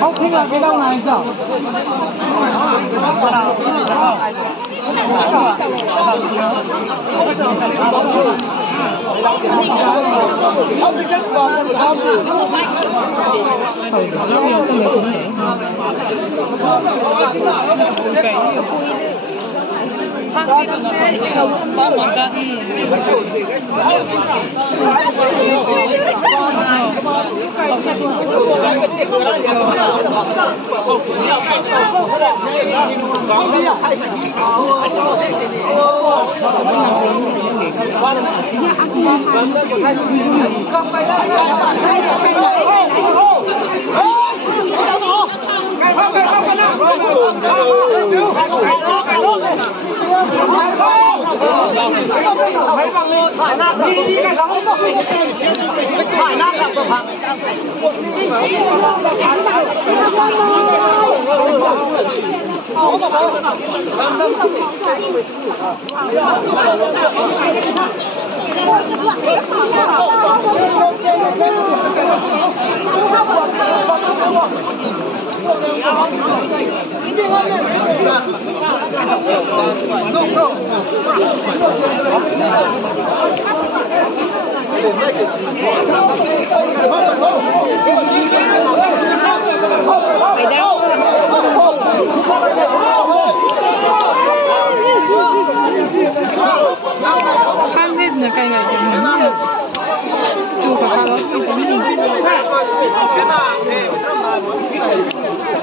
Không thích là cái đâu này sao?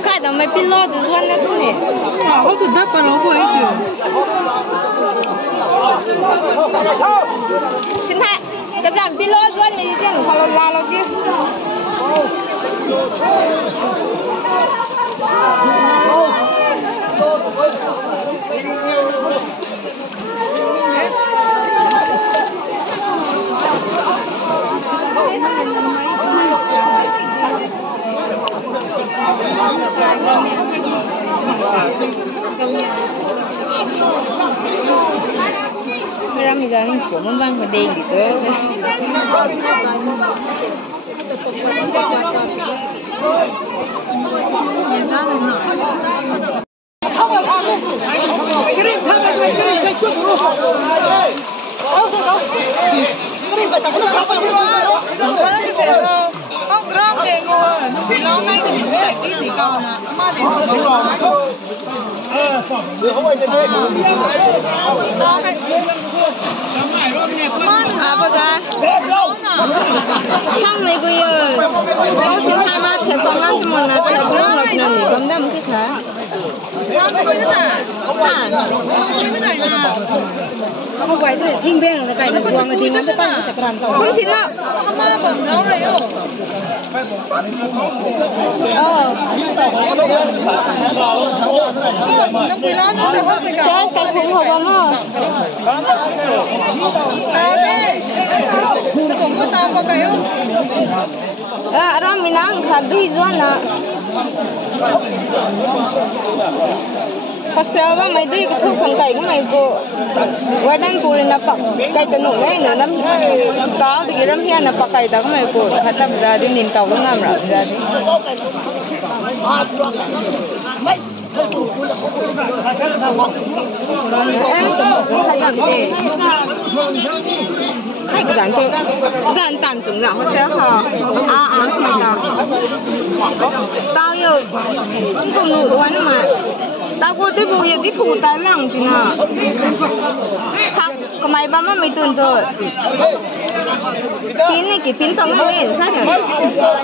Cada mai piloto zoana tu ne. O tu dá para o coelho. Xin hạ, cái giảm piloto zoana này chứ không có la lo chứ. Ra mình giờ mình của mâm vang và đèn thì tới. Không rong để ngồi, nó ngay thì mình chạy cái gì còn à, mà để Apa dah? Hang ni kau ye, kau sinta mat terpangan teman nak terpangan nak nanti, benda mungkin saya. Hang kau ni mana? Hang, Kau ni mana? kau buat tu ting beng, nak kau nak buang nak ting, apa pun sekarang tahu. Kau sini? Hang mana bang? Kau ni yo. Oh. Nak bilang tu siapa kita? Just tak pun apa mah. Orang Minang khadu juana. Pastrava mai dui ko thu khang kai ko mai ko wadan puri na pa kai tanu mai na nam ka de ram hian na pa kai da ko mai ko khata bza din nin ka ngam ra bza din hai cái dàn thôi dàn tàn xuống dạng sẽ hả không phải tao tao yêu không còn nổi đoán mà tao có tới vụ gì thủ tai lặng thì nào khác có máy bấm mà mày tuần rồi pin này cái pin không nghe sao nhỉ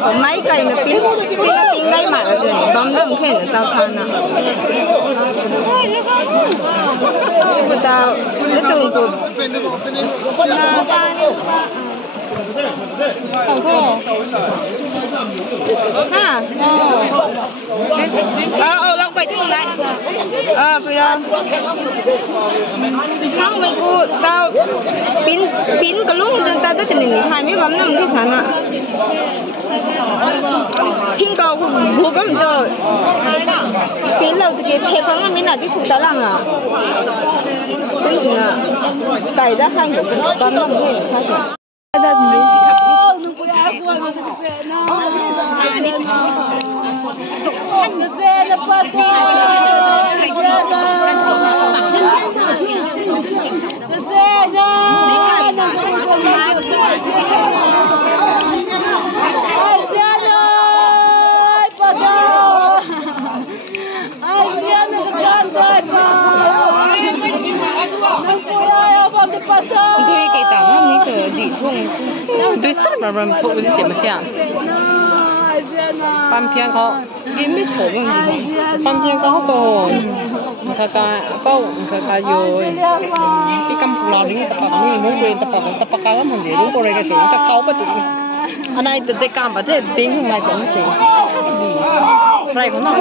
có máy cày mà pin là pin ngay mà rồi bấm nó không thể tao san nào của tao nó từng tụt không thôi ha lọc vậy thì lại bây giờ không mấy cô tao pin cái lúc tao tới tình hình hai mấy bấm năm cái sản ạ pin cầu vụ bấm rồi pin lâu thì cái hệ thống mình là cái thủ tá lăng à cái gì à cày ra khanh của bấm năm cái sao vậy 对，给当了那个地方是，对，啥嘛人托的什么啥？半片เขากินไม่สมเลยปันเพียงเขาก็เขาก็อยู่พี่กำปูเราดิ้งตะปักนี่มุ้งเรียนตะปักกันแล้วมันเดี๋ยวรู้อะไรกันเสียงตะเกาไปถึงอันไหนแต่ใจกำแบบเด็ดดิ้งข้างในแบบนี้สิดีไรของน้อง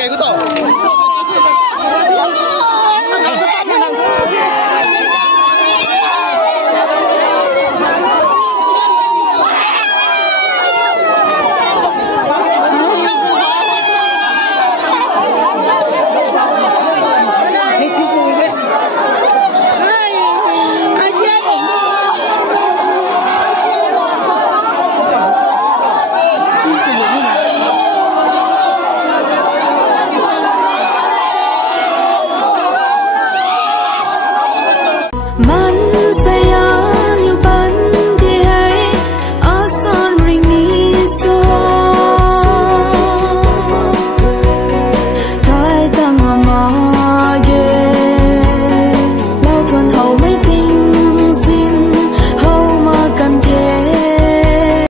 Kayak gitu.